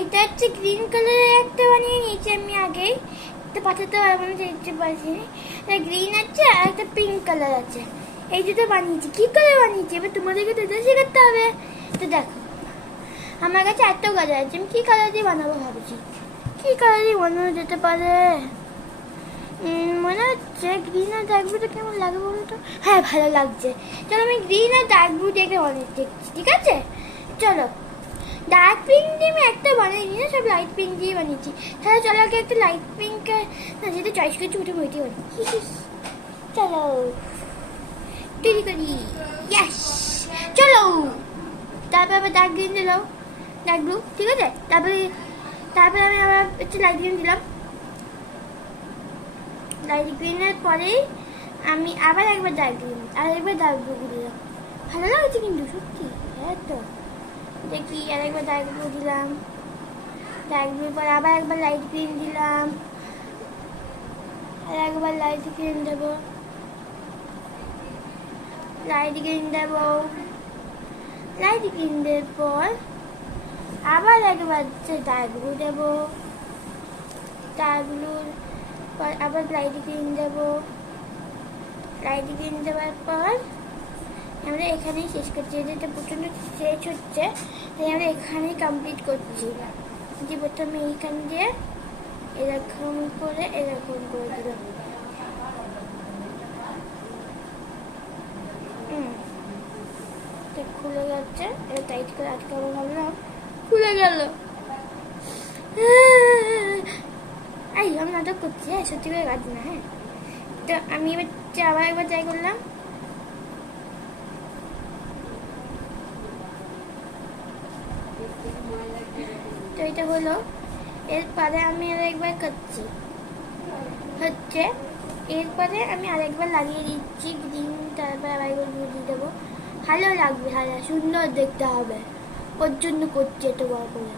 এটা হচ্ছে গ্রিন কালারের একটা বানিয়ে নিয়েছি আমি আগেই, তো পাঠাতে পারবো না, দেখতে পাচ্ছি। গ্রিন আছে আর একটা পিঙ্ক কালার আছে, এই দুটো বানিয়েছি। কি কালার বানিয়েছি এবার তোমাদেরকে তো শেখাতে হবে। তো দেখো আমার কাছে এত কালার আছে, আমি কি কালার দিয়ে বানাবো ভাবছি। কি কালার দিয়ে বানানো যেতে পারে? মনে হচ্ছে গ্রিন আর ডার্ক ব্লুটা কেমন লাগে বলো তো। হ্যাঁ ভালো লাগছে, চলো আমি গ্রিন আর ডার্ক ব্লু দিয়ে একটা বানিয়ে দেখছি, ঠিক আছে? চলো ডার্ক পিঙ্ক দিয়ে আমি একটা বানাইনি না, সব লাইট পিঙ্ক দিয়ে বানিয়েছি। তাহলে চলো আগে একটা লাইট পিঙ্ক না যেটা চয়েস করছি ওটা ওইটাই বানি। চলো তৈরি করি, ইয়েস চলো। তারপর আবার ডার্ক গ্রিন দিলাম, ডার্ক ব্লু, ঠিক আছে? তারপরে আমি আবার একটু লাইট গ্রিন দিলাম। লাইট গ্রিনের পরে আমি আবার একবার ডার্ক গ্রিন আর একবার ডার্ক ব্লু দিলাম। ভালো লাগছে কিন্তু সত্যি। হ্যাঁ তো দেখি আর একবার ডার্ক ব্লু দিলাম, ডার্ক ব্লুর পর আবার একবার লাইট গ্রিন দিলাম, আর একবার লাইট গ্রিন দেবো, লাইট গ্রিন দেবো, লাইট গ্রিন দেওয়ার পর আবার একবার ডার্ক ব্লু দেবো, ডার্ক ব্লুর পর আবার লাইট গ্রিন দেবো, লাইট গ্রিন দেওয়ার পর আমরা এখানেই শেষ করছি। যেটা প্রচণ্ড শেষ হচ্ছে তাই আমরা এখানেই কমপ্লিট করছি। যে প্রথমে এইখান দিয়ে এরকম করে দিলাম। খুলে যাচ্ছে, এটা টাইট করে আটকাবো ভাবলাম, খুলে গেল। এই আমি নাটক করছি, হ্যাঁ সত্যি করে কাজ না। হ্যাঁ তো আমি এবার আবার একবার ট্রাই করলাম। তো এটা হলো, এরপরে আমি আর একবার করছি হচ্ছে, এরপরে আমি আরেকবার লাগিয়ে দিচ্ছি গ্রিন, তারপর আবার একবার ব্লু দিয়ে দেবো। ভালো লাগবে, ভালো সুন্দর দেখতে হবে, ওর জন্য করছি এত বড় করে,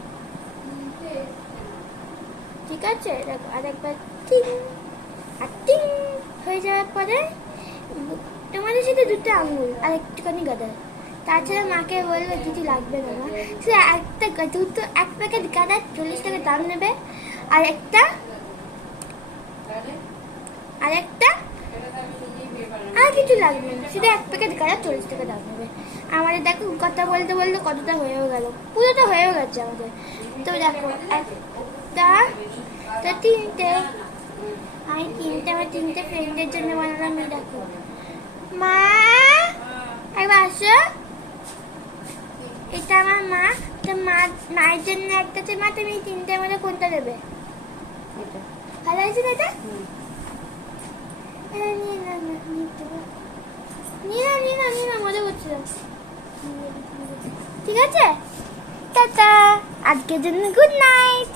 ঠিক আছে? দেখো আরেকবার টিং আর টিং হয়ে যাওয়ার পরে তোমাদের সাথে দুটো আঙুল আর একটুখানি গাদার, তাছাড়া মাকে বলবে কিছু লাগবে না, সে একটা দুটো এক প্যাকেট গাদার 40 টাকা দাম নেবে, আর একটা আর কিছু লাগবে না, সেটা এক প্যাকেট গাদার 40 টাকা দাম নেবে। আমাদের দেখো কথা বলতে বলতে কতটা হয়েও গেল, পুরোটা হয়েও গেছে আমাদের। তো দেখো একটা তো তিনটে, আমি আমার তিনটে ফ্রেন্ডের জন্য বানালাম। দেখো মা একবার আসো, এটা আমার মা, তো মায়ের জন্য একটা, মা তুমি তিনটের মধ্যে কোনটা দেবে? ভালো আছে না এটা? নিয়ে মজা করছিলাম, ঠিক আছে? টাটা, আজকের জন্য গুড নাইট।